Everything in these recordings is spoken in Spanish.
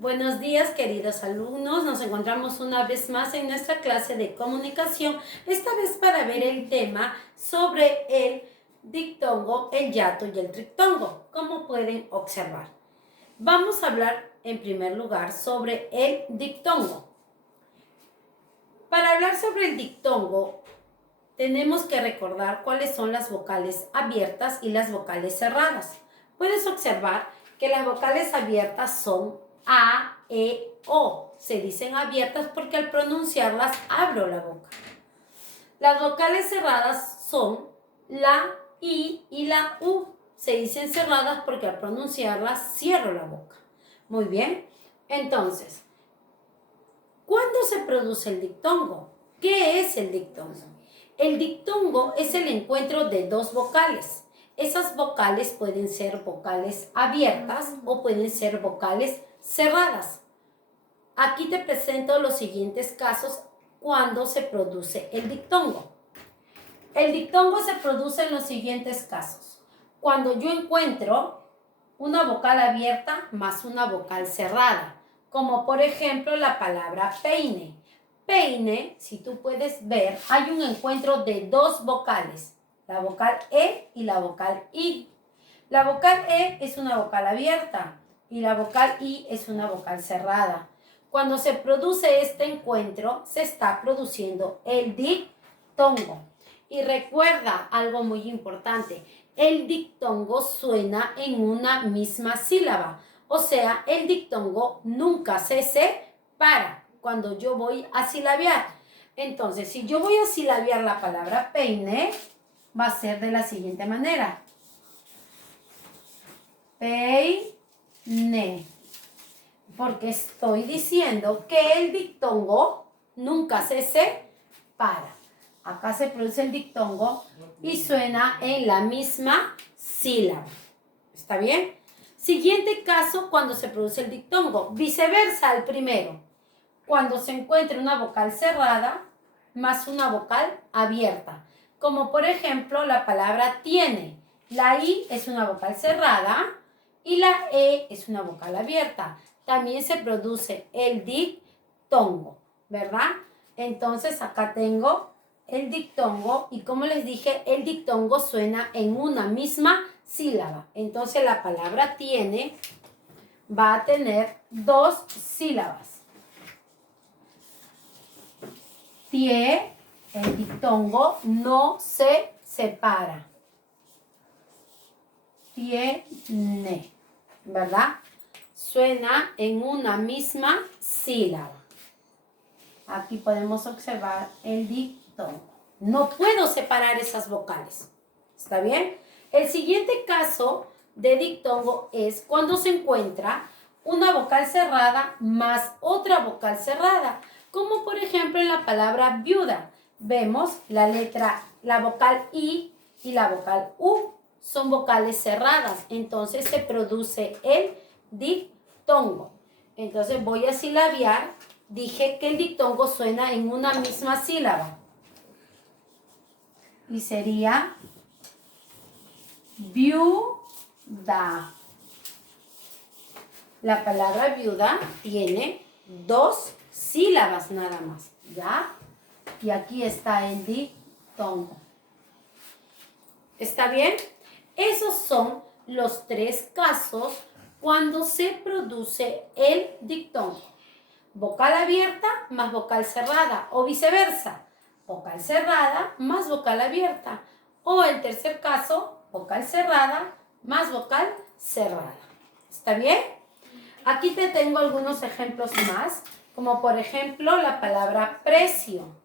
Buenos días, queridos alumnos. Nos encontramos una vez más en nuestra clase de comunicación, esta vez para ver el tema sobre el dictongo, el hiato y el triptongo, como pueden observar. Vamos a hablar en primer lugar sobre el dictongo. Para hablar sobre el dictongo, tenemos que recordar cuáles son las vocales abiertas y las vocales cerradas. Puedes observar que las vocales abiertas son A, E, O. Se dicen abiertas porque al pronunciarlas abro la boca. Las vocales cerradas son la I y la U. Se dicen cerradas porque al pronunciarlas cierro la boca. Muy bien. Entonces, ¿cuándo se produce el dictongo? ¿Qué es el dictongo? El dictongo es el encuentro de dos vocales. Esas vocales pueden ser vocales abiertas o pueden ser vocales cerradas. Aquí te presento los siguientes casos cuando se produce el dictongo. El dictongo se produce en los siguientes casos. Cuando yo encuentro una vocal abierta más una vocal cerrada, como por ejemplo la palabra peine. Peine, si tú puedes ver, hay un encuentro de dos vocales, la vocal E y la vocal I. La vocal E es una vocal abierta y la vocal I es una vocal cerrada. Cuando se produce este encuentro, se está produciendo el dictongo. Y recuerda algo muy importante, el dictongo suena en una misma sílaba. O sea, el dictongo nunca se separa cuando yo voy a silabear. Entonces, si yo voy a silabear la palabra peine, va a ser de la siguiente manera. Peine. Porque estoy diciendo que el dictongo nunca se separa. Acá se produce el dictongo y suena en la misma sílaba. ¿Está bien? Siguiente caso cuando se produce el dictongo. Viceversa al primero. Cuando se encuentra una vocal cerrada más una vocal abierta. Como por ejemplo la palabra tiene. La I es una vocal cerrada y la E es una vocal abierta. También se produce el dictongo, ¿verdad? Entonces acá tengo el dictongo y como les dije, el dictongo suena en una misma sílaba. Entonces la palabra tiene va a tener dos sílabas. Tie, el dictongo no se separa. Tiene, ¿verdad? Suena en una misma sílaba. Aquí podemos observar el dictongo. No puedo separar esas vocales. ¿Está bien? El siguiente caso de dictongo es cuando se encuentra una vocal cerrada más otra vocal cerrada. Como por ejemplo en la palabra viuda. Vemos la vocal I y la vocal U. Son vocales cerradas. Entonces se produce el dictongo. Entonces voy a silabear. Dije que el dictongo suena en una misma sílaba. Y sería viuda. La palabra viuda tiene dos sílabas nada más, ¿ya? Y aquí está el dictongo. ¿Está bien? Esos son los tres casos cuando se produce el dictongo. Vocal abierta más vocal cerrada o viceversa. Vocal cerrada más vocal abierta. O el tercer caso, vocal cerrada más vocal cerrada. ¿Está bien? Aquí te tengo algunos ejemplos más, como por ejemplo la palabra precio.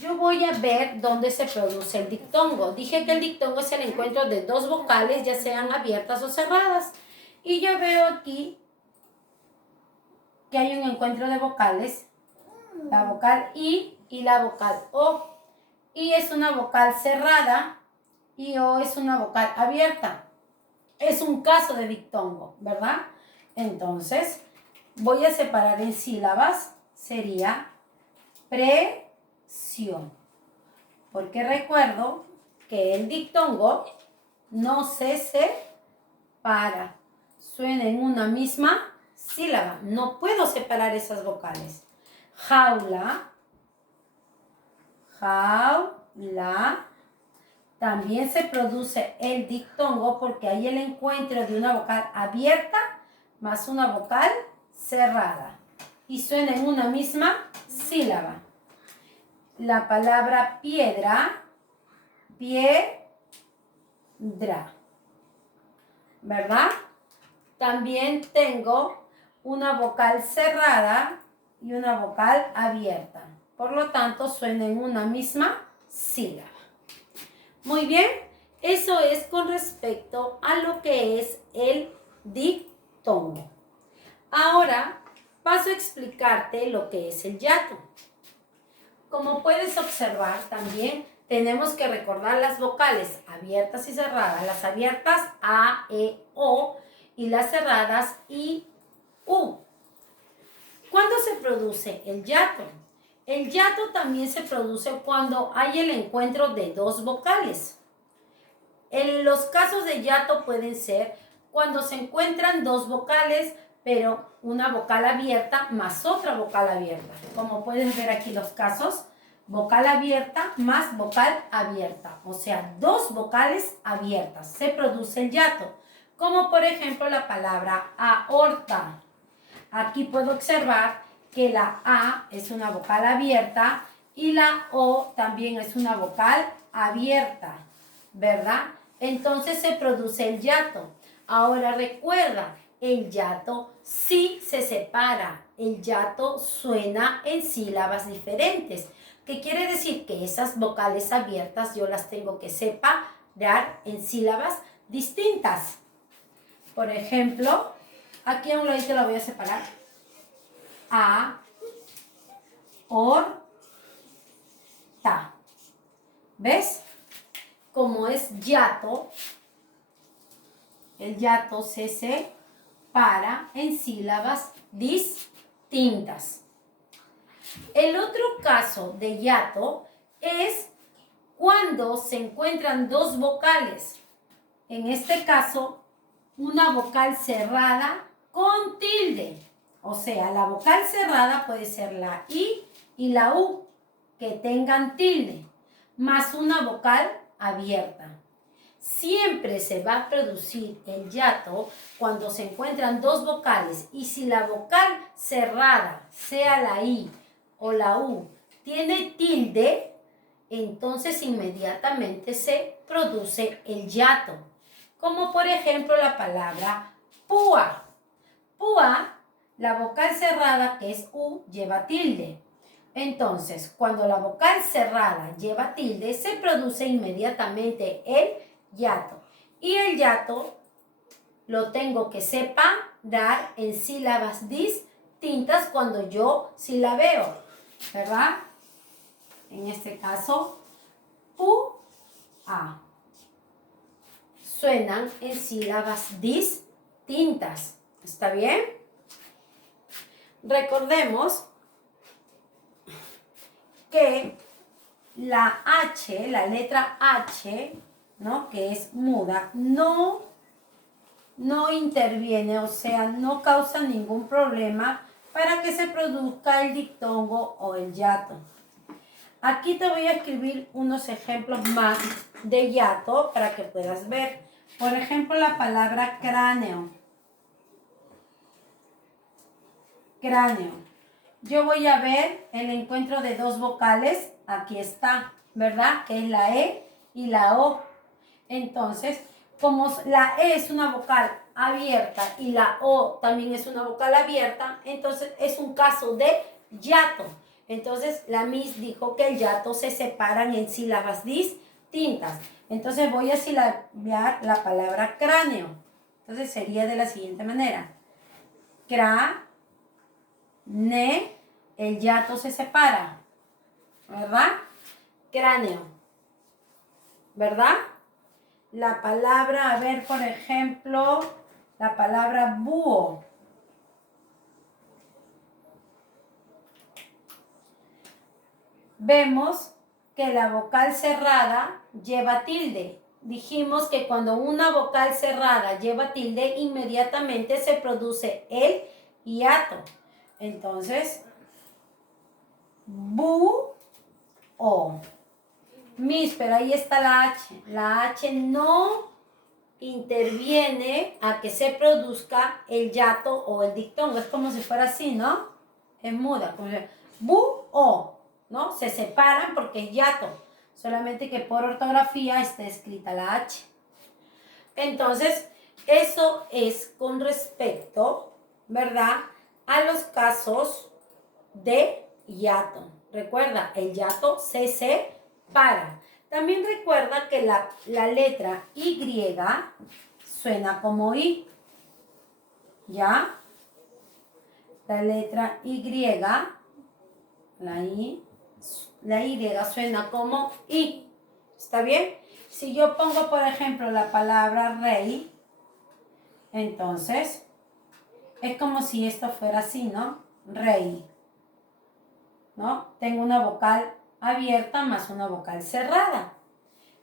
Yo voy a ver dónde se produce el dictongo. Dije que el dictongo es el encuentro de dos vocales, ya sean abiertas o cerradas. Y yo veo aquí que hay un encuentro de vocales, la vocal I y la vocal O. I es una vocal cerrada y O es una vocal abierta. Es un caso de dictongo, ¿verdad? Entonces, voy a separar en sílabas, sería precio. Porque recuerdo que el dictongo no se separa, suena en una misma sílaba. No puedo separar esas vocales. Jaula, jaula. También se produce el diptongo porque hay el encuentro de una vocal abierta más una vocal cerrada. Y suena en una misma sílaba. La palabra piedra, piedra, ¿verdad? También tengo una vocal cerrada y una vocal abierta. Por lo tanto, suena en una misma sílaba. Muy bien, eso es con respecto a lo que es el diptongo. Ahora paso a explicarte lo que es el hiato. Como puedes observar también tenemos que recordar las vocales abiertas y cerradas. Las abiertas A, E, O y las cerradas I, U. ¿Cuándo se produce el hiato? El hiato también se produce cuando hay el encuentro de dos vocales. En los casos de hiato pueden ser cuando se encuentran dos vocales, pero una vocal abierta más otra vocal abierta. Como puedes ver aquí los casos, vocal abierta más vocal abierta. O sea, dos vocales abiertas. Se produce el hiato. Como por ejemplo la palabra aorta. Aquí puedo observar que la A es una vocal abierta y la O también es una vocal abierta, ¿verdad? Entonces se produce el hiato. Ahora recuerda, el hiato sí se separa. El hiato suena en sílabas diferentes. ¿Qué quiere decir? Que esas vocales abiertas yo las tengo que separar en sílabas distintas. Por ejemplo, aquí a un ladito la voy a separar. A, or, ta. ¿Ves? Como es hiato, el hiato se separa en sílabas distintas. El otro caso de hiato es cuando se encuentran dos vocales. En este caso, una vocal cerrada con tilde. O sea, la vocal cerrada puede ser la I y la U, que tengan tilde, más una vocal abierta. Siempre se va a producir el hiato cuando se encuentran dos vocales y si la vocal cerrada, sea la I o la U, tiene tilde, entonces inmediatamente se produce el hiato. Como por ejemplo la palabra púa. Púa, la vocal cerrada que es U lleva tilde. Entonces, cuando la vocal cerrada lleva tilde, se produce inmediatamente el hiato. Y el hiato lo tengo que separar en sílabas distintas cuando yo silabeo, ¿verdad? En este caso, pu, a. Suenan en sílabas distintas. ¿Está bien? Recordemos que la H, la letra H, ¿no? Que es muda, no interviene, o sea, no causa ningún problema para que se produzca el diptongo o el hiato. Aquí te voy a escribir unos ejemplos más de hiato para que puedas ver. Por ejemplo, la palabra cráneo. Cráneo. Yo voy a ver el encuentro de dos vocales. Aquí está, ¿verdad? Que es la E y la O. Entonces, como la E es una vocal abierta y la O también es una vocal abierta, entonces es un caso de hiato. Entonces, la Miss dijo que el hiato se separan en sílabas distintas. Entonces, voy a silabear la palabra cráneo. Entonces, sería de la siguiente manera. El hiato se separa, ¿verdad? Cráneo, ¿verdad? La palabra, a ver, por ejemplo, la palabra búho. Vemos que la vocal cerrada lleva tilde. Dijimos que cuando una vocal cerrada lleva tilde, inmediatamente se produce el hiato. Entonces, bu-o. Miss, pero ahí está la H. La H no interviene a que se produzca el hiato o el dictongo. Es como si fuera así, ¿no? Es muda. Como si, bu-o, ¿no? Se separan porque es hiato. Solamente que por ortografía está escrita la H. Entonces, eso es con respecto, ¿verdad?, a los casos de hiato. Recuerda, el hiato se separa. También recuerda que la letra Y suena como I. ¿Ya? La letra Y, la Y suena como I. ¿Está bien? Si yo pongo, por ejemplo, la palabra rey, entonces es como si esto fuera así, ¿no? Rey. ¿No? Tengo una vocal abierta más una vocal cerrada.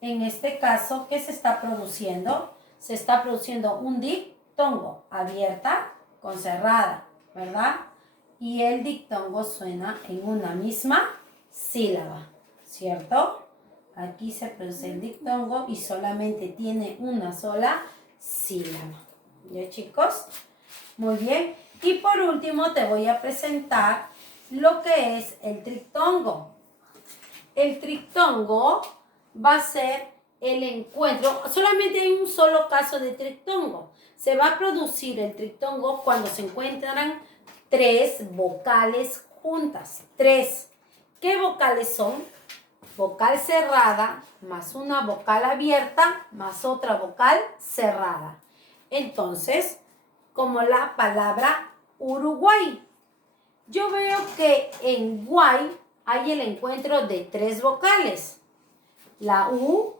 En este caso, ¿qué se está produciendo? Se está produciendo un dictongo, abierta con cerrada, ¿verdad? Y el dictongo suena en una misma sílaba, ¿cierto? Aquí se produce el dictongo y solamente tiene una sola sílaba. ¿Ya, chicos? Muy bien. Y por último te voy a presentar lo que es el trictongo. El trictongo va a ser el encuentro, solamente hay un solo caso de trictongo. Se va a producir el trictongo cuando se encuentran tres vocales juntas. Tres. ¿Qué vocales son? Vocal cerrada más una vocal abierta más otra vocal cerrada. Entonces, como la palabra Uruguay. Yo veo que en guay hay el encuentro de tres vocales. La U,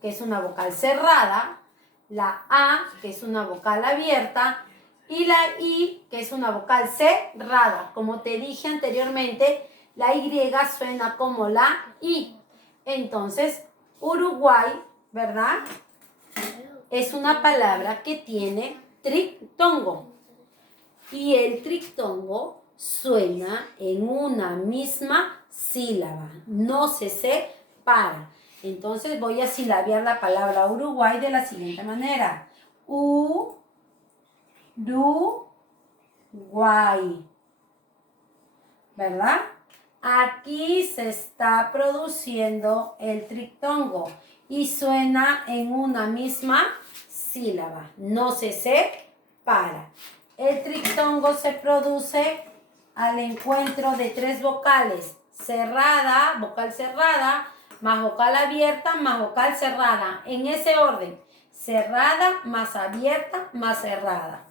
que es una vocal cerrada, la A, que es una vocal abierta, y la I, que es una vocal cerrada. Como te dije anteriormente, la Y suena como la I. Entonces, Uruguay, ¿verdad?, es una palabra que tiene trictongo. Y el trictongo suena en una misma sílaba, no se separa. Entonces voy a silabiar la palabra Uruguay de la siguiente manera. U-ru-guay. ¿Verdad? Aquí se está produciendo el trictongo y suena en una misma sílaba, no se separa. El trictongo se produce al encuentro de tres vocales, cerrada, vocal cerrada, más vocal abierta, más vocal cerrada, en ese orden, cerrada, más abierta, más cerrada.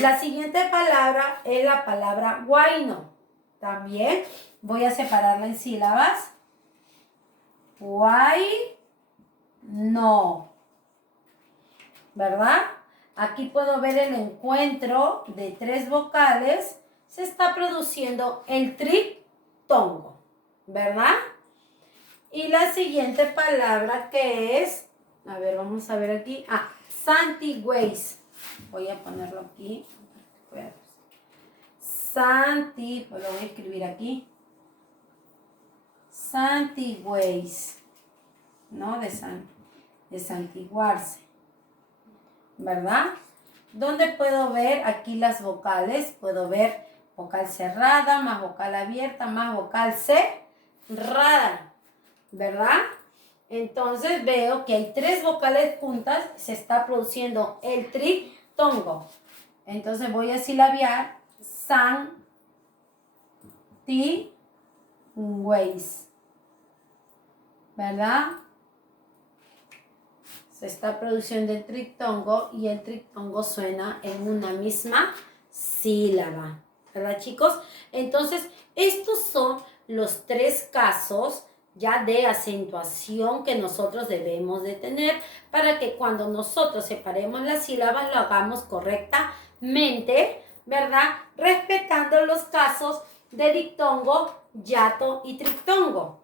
La siguiente palabra es la palabra guayno. También voy a separarla en sílabas. Guay-no. ¿Verdad? Aquí puedo ver el encuentro de tres vocales. Se está produciendo el trictongo. ¿Verdad? Y la siguiente palabra que es, a ver, vamos a ver aquí. Santigüeys. Voy a ponerlo aquí. Santi, pues lo voy a escribir aquí. Santigüeys, ¿no? De santiguarse, ¿verdad? ¿Dónde puedo ver aquí las vocales? Puedo ver vocal cerrada, más vocal abierta, más vocal cerrada, ¿verdad? Entonces veo que hay tres vocales juntas, se está produciendo el trictongo. Entonces voy a silabiar Santigüeys, ¿verdad? Se está produciendo el trictongo y el trictongo suena en una misma sílaba, ¿verdad, chicos? Entonces, estos son los tres casos ya de acentuación que nosotros debemos de tener para que cuando nosotros separemos las sílabas lo hagamos correctamente, ¿verdad? Respetando los casos de dictongo, hiato y trictongo.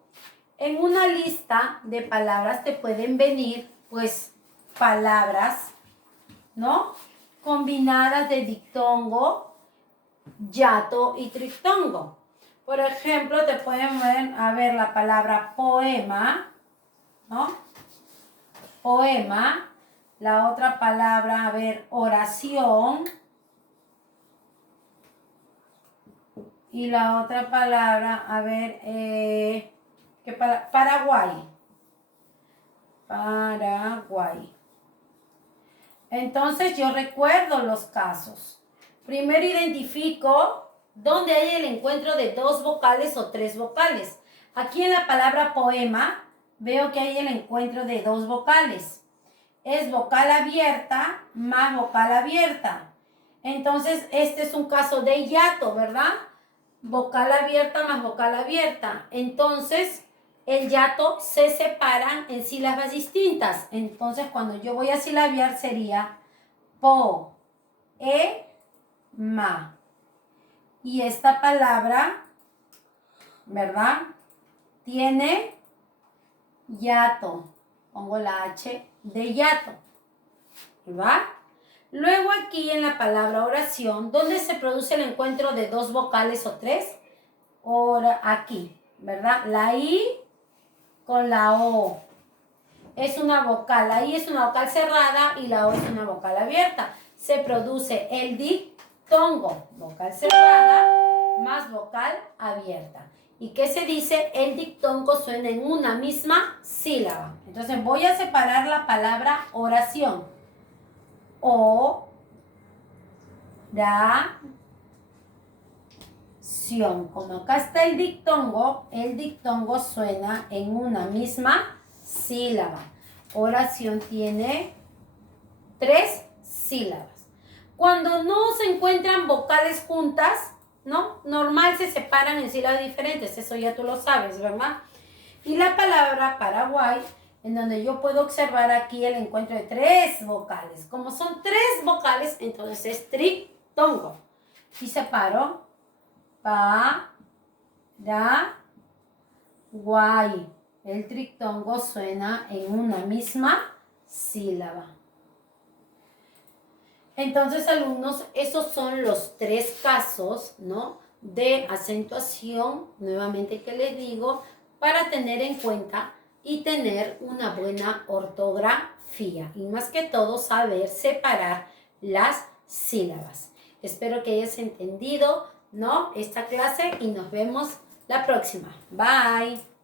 En una lista de palabras te pueden venir, pues, palabras, ¿no?, combinadas de dictongo yato y trictongo. Por ejemplo, te pueden ver, a ver, la palabra poema, ¿no? Poema. La otra palabra, a ver, oración. Y la otra palabra, a ver, ¿qué palabra? Paraguay. Paraguay. Entonces yo recuerdo los casos. Primero identifico dónde hay el encuentro de dos vocales o tres vocales. Aquí en la palabra poema veo que hay el encuentro de dos vocales. Es vocal abierta más vocal abierta. Entonces este es un caso de hiato, ¿verdad? Vocal abierta más vocal abierta. Entonces el hiato se separan en sílabas distintas. Entonces cuando yo voy a silabiar sería po, e, ma. Y esta palabra, ¿verdad? Tiene hiato. Pongo la H de hiato, ¿verdad? Luego aquí en la palabra oración, ¿dónde se produce el encuentro de dos vocales o tres? Aquí, ¿verdad? La I con la O. Es una vocal, la I es una vocal cerrada y la O es una vocal abierta. Se produce el dictongo, vocal cerrada más vocal abierta. ¿Y qué se dice? El dictongo suena en una misma sílaba. Entonces voy a separar la palabra oración. O, ra, ción. Como acá está el dictongo suena en una misma sílaba. Oración tiene 3 sílabas. Cuando no se encuentran vocales juntas, ¿no? Normal se separan en sílabas diferentes, eso ya tú lo sabes, ¿verdad? Y la palabra Paraguay, en donde yo puedo observar aquí el encuentro de 3 vocales. Como son 3 vocales, entonces es trictongo. Y separo pa, ra, guay. El trictongo suena en una misma sílaba. Entonces, alumnos, esos son los 3 casos, ¿no?, de acentuación, nuevamente que les digo, para tener en cuenta y tener una buena ortografía. Y más que todo, saber separar las sílabas. Espero que hayas entendido, ¿no?, esta clase y nos vemos la próxima. Bye.